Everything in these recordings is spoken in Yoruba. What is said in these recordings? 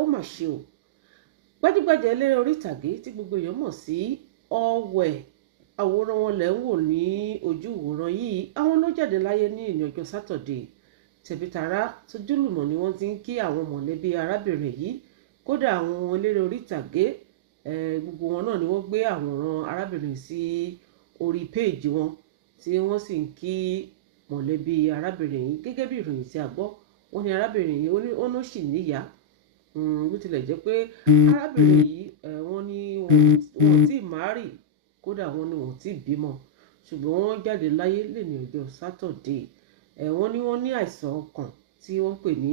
ó mà ṣe o gbajúgbajà eléré orí ìtàgé tí gbogbo èèyàn mọ̀ sí Allwell àwòrán wọn lẹ̀ ń wò ní ojú ìwòran yìí àwọn ló jáde láyé ní ìní ọjọ́ sátọ̀dé tẹ̀bítàrá tójúlùmọ̀ ni wọ́n ti ń kí àwọn mọ̀lẹ́bí arábìnrin yìí kódà àwọn eléré orí ìtàgé gbogbo wọn náà ni wọ́n gbé àwòrán arábìnrin sí orí péèjì wọn tí wọ́n sì ń kí mọ̀lẹ́bí arábìnrin yìí gẹ́gẹ́ bí ìròyìn tí a gbọ́ wọ́n ní arábìnrin yìí ó ní ó sì níyà bó tilẹ̀ jẹ́ pé arábìnrin yìí wọ́n ní wọn tí márì kódà wọ́n ní wọn tí bímọ ṣùgbọ́n wọ́n jáde láyé lẹ́ni ọjọ́ sátọ̀dé wọ́n ní wọ́n ní àìsàn ọkàn tí wọ́n pè ní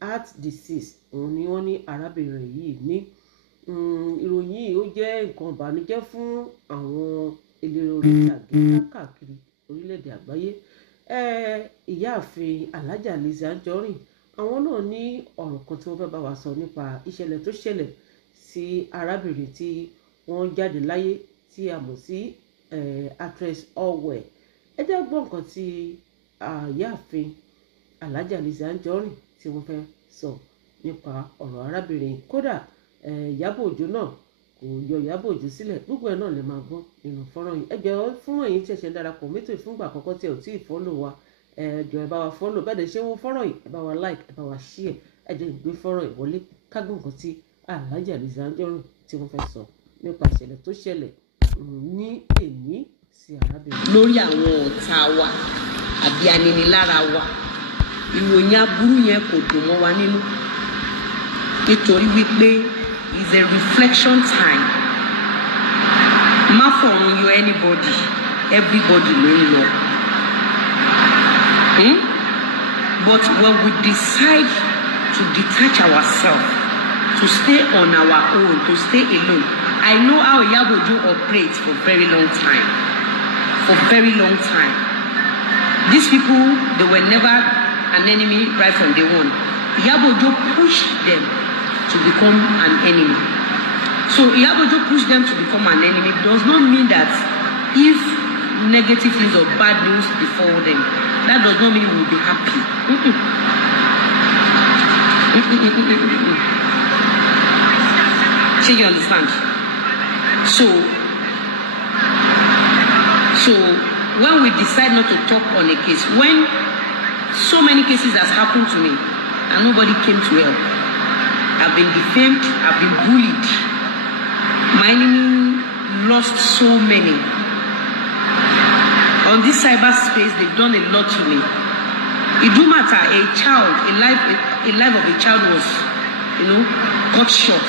heart disease òun ni wọ́n ní arábìnrin yìí ní ìròyìn yìí ó jẹ́ nǹkan ìbànújẹ́ fún àwọn eléré orí ìtàgé káàkiri orílẹ̀-èdè àgbáyé ìyáàfin alájà Lizzy Anjorin àwọn náà ní ọ̀rọ̀ kan tí wọ́n fẹ́ bá wa sọ nípa ìṣẹ̀lẹ̀ tó ṣẹlẹ̀ sí arábìnrin tí wọ́n jáde láyé tí a mọ̀ sí actress Allwell ẹ jẹ́ gbọ́ nǹkan tí ìyáàfin alájà Lizzy Anjorin tí wọ́n fẹ́ sọ nípa ọ̀rọ̀ arábìnrin kódà Ìyábọ̀ Òjó náà kò yọ Ìyábọ̀ Òjó sílẹ̀ gbogbo ẹ̀ náà lè máa gbọ́ nínú fọ́nrán yìí ẹ jọ̀ọ́ fún ẹ̀yin tí ẹ ṣe darapọ̀ mẹ́tò ìfúngbà àkọ́kọ́ tí ẹ ò tí ì fọ́lò wa ẹ jọ̀ọ́ ẹ bá wa fọ́lò bẹ́ẹ̀ dẹ̀ ṣé wọ́n fọ́nrán yìí ẹ bá wa like ẹ bá wa share ẹ jẹ́ ìgbé fọ́nrán ìwọlé kágbọ́n nǹkan tí alájà Lizzy Anjorin tí wọ́n fẹ́ sọ nípa ìṣẹ̀lẹ̀ tó ṣẹlẹ̀ ní èní sí arábìnrin. lórí àwọn ọ̀tá wa àbí aninilára wa ìròyìn aburú yẹn kò dùn mọ́ wa nínú nítorí wípé is a reflection time má fọ̀run yọ anybody everybody ló ń lọ but when we decide to detach ourselves to stay on our own to stay alone I know how Ìyábọ̀ Òjó operates for very long time these people they were never an enemy right from day one Ìyábọ̀ Òjó pushed them to become an enemy. So Ìyábọ̀ Òjó pushed them to become an enemy does not mean that if negative things or bad news befall them, that does not mean we will be happy. So you understand? So when we decide not to talk on a case, when so many cases has happened to me and nobody came to help, I've been defamed, I've been bullied. My enemy lost so many. On this cyberspace, they've done a lot to me. Idumata, a life of a child was, cut short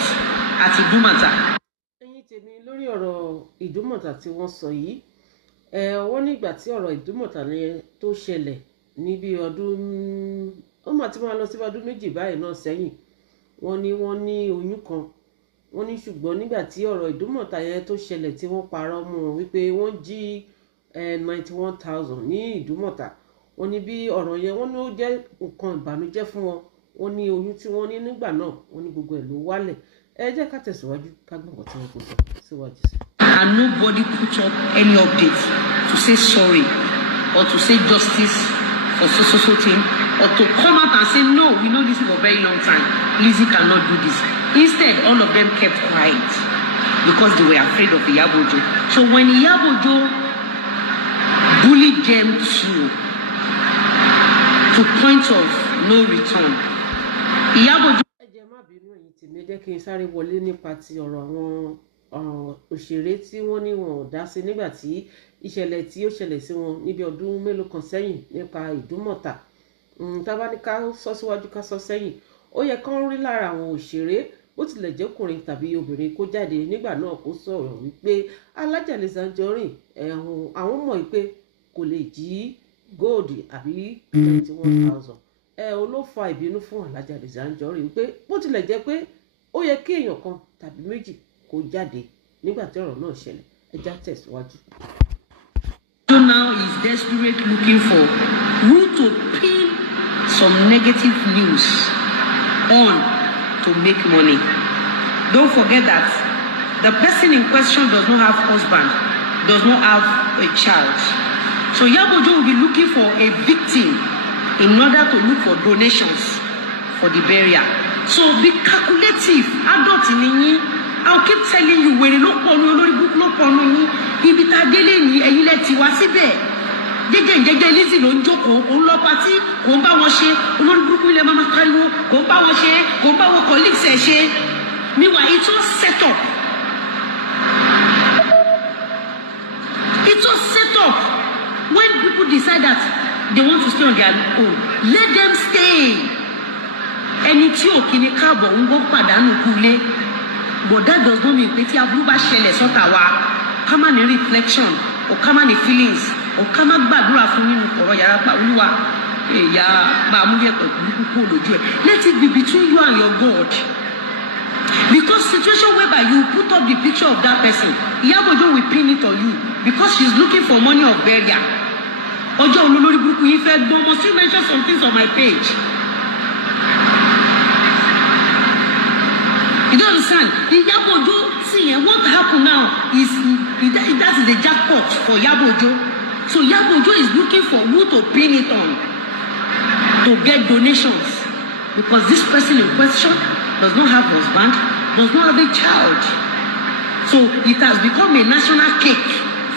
at Idumata. Ẹ̀yin tèmi lórí ọ̀rọ̀ Ìdúmọ̀tà tí wọ́n sọ yìí, wọ́n nígbà tí ọ̀rọ̀ Ìdúmọ̀tà tó ṣẹlẹ̀ ní bí ọdún, ó mà ti máa lọ sí ọdún méjì báyìí náà sẹ́yìn. Wọ́n ní oyún kan wọ́n ní ṣùgbọ́n nígbà tí ọ̀rọ̀ Ìdúmọ̀tà yẹn tó ṣẹlẹ̀ tí wọ́n parọ́ mọ́ wọn wípé wọ́n jí 91,000 ní Ìdúmọ̀tà wọ́n ní bí ọ̀rọ̀ yẹn wọ́n ní ó jẹ́ nǹkan ìbànújẹ́ fún wọn wọ́n ní oyún tí wọ́n ní nígbà náà wọ́n ní gbogbo ẹ̀ ló wálẹ̀ ẹ jẹ́ ká tẹ̀síwájú ká gbọ́ nǹkan tí wọ́n kó sọ síwájú sí. And nobody put up any update to say sorry or to say justice for so thing or to come out and say no, we know this for a very long time. Lizzy cannot do this. Instead, all of them kept quiet because they were afraid of Ìyábọ̀ Òjó. So when Ìyábọ̀ Òjó bullied them to point of no return, Ìyábọ̀ Òjó. Ẹ jẹ́ má bínú ẹ̀yin tèmi jẹ́ kí n sáré wọlé nípa ti ọ̀rọ̀ àwọn òṣèré tí wọ́n ní wọn ò dá sí nígbà tí ìṣẹ̀lẹ̀ tí ó ṣẹlẹ̀ sí wọn níbi ọdún mélòó kan sẹ́yìn nípa Ìdúmọ̀tà tá bá ní ká sọ síwájú ká sọ sẹ́yìn ó yẹ kán rí lára àwọn òṣèré bó tilẹ̀ jẹ́ ọkùnrin tàbí obìnrin kó jáde nígbà náà kó sọ̀rọ̀ wípé alájà Lizzy Anjorin àwọn mọ̀ wípé kò lè jí góòdì àbí 21,000 ló fa ìbínú fún alájà Lizzy Anjorin wípé bó tilẹ̀ jẹ́ pé ó yẹ kí èèyàn kan tàbí méjì kó jáde nígbà tí ọ̀rọ̀ náà ṣẹlẹ̀ ẹ já tẹ̀síwájú. Now is desperate looking for who to pin some negative news on to make money. Don't forget that the person in question does not have husband, does not have a child. So Ìyábọ̀ Òjó will be looking for a victim in order to look for donations for the burial. So be calculative. Adult ni I'll keep telling you where no ponu olori book no ponu ni ibi ta dele ni ẹ̀yin lẹ ti wá síbẹ̀. Jeje Lizzy ló ń jókòó ó lọ party kò bá wọn ṣe olórí burúkú ilẹ̀ mama kariwo kò bá wọn ṣe kò bá wọn colleagues ẹ̀ ṣe. Meanwhile it's all set up. It's all set up. When people decide that they want to stay on their own, let them stay. Ẹni tí ò kíni káàbọ̀ ń gbọ́ pàdánù kulé. But that does not mean pé tí aburú bá ṣẹlẹ̀ sọ́tà wa ká má ní reflection or ká má ní feelings or ká má gbàdúrà fún nínú ọ̀rọ̀ yàrá pa olúwa èyà bá amúyẹ pẹ̀lú kúkú lójú ẹ̀. Let it be between you and your God. Because situation whereby you put up the picture of that person, Iyabojo will pin it on you because she's looking for money of burial. Ọjọ́ olólórí burúkú yìí fẹ́ gbọ́n mo still mention some things on my page. You don't understand? Iyabojo, see, what happened now is that is a jackpot for Iyabojo. So Iyabojo is looking for who to pin it on to get donations because this person in question does not have husband, does not have a child. So it has become a national cake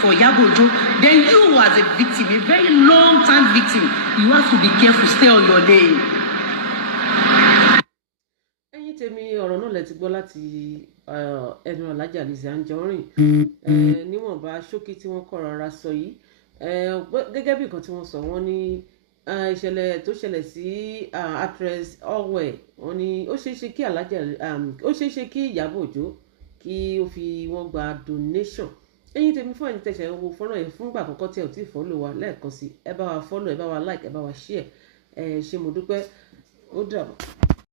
for Iyabojo. Then you as a victim, a very long time victim, you have to be careful, stay on your lane. Tèmi ọ̀rọ̀ náà lẹ ti gbọ́ láti ẹnu Alájà Lizzy Anjorin níwọ̀nba ṣókí tí wọ́n kọ́ rárá sọ yìí gẹ́gẹ́ bí nǹkan tí wọ́n sọ wọ́n ní ìṣẹ̀lẹ̀ tó ṣẹlẹ̀ sí actress Allwell wọ́n ní ó ṣeé ṣe kí ó ṣeé ṣe kí Ìyábọ̀ Òjó kí ó fi wọ́n gba donation. Ẹ̀yin tèmi fún ẹ̀yin tẹ̀sẹ̀ wo fọ́nrán yẹn fúngbà àkọ́kọ́ tí ẹ ò tí ì fọ́lọ̀ wa lẹ́ẹ̀kan sí ẹ bá wa fọ́lọ̀ ẹ bá wa like ẹ bá wa share ṣé mo dúpẹ́ ó dàbọ̀.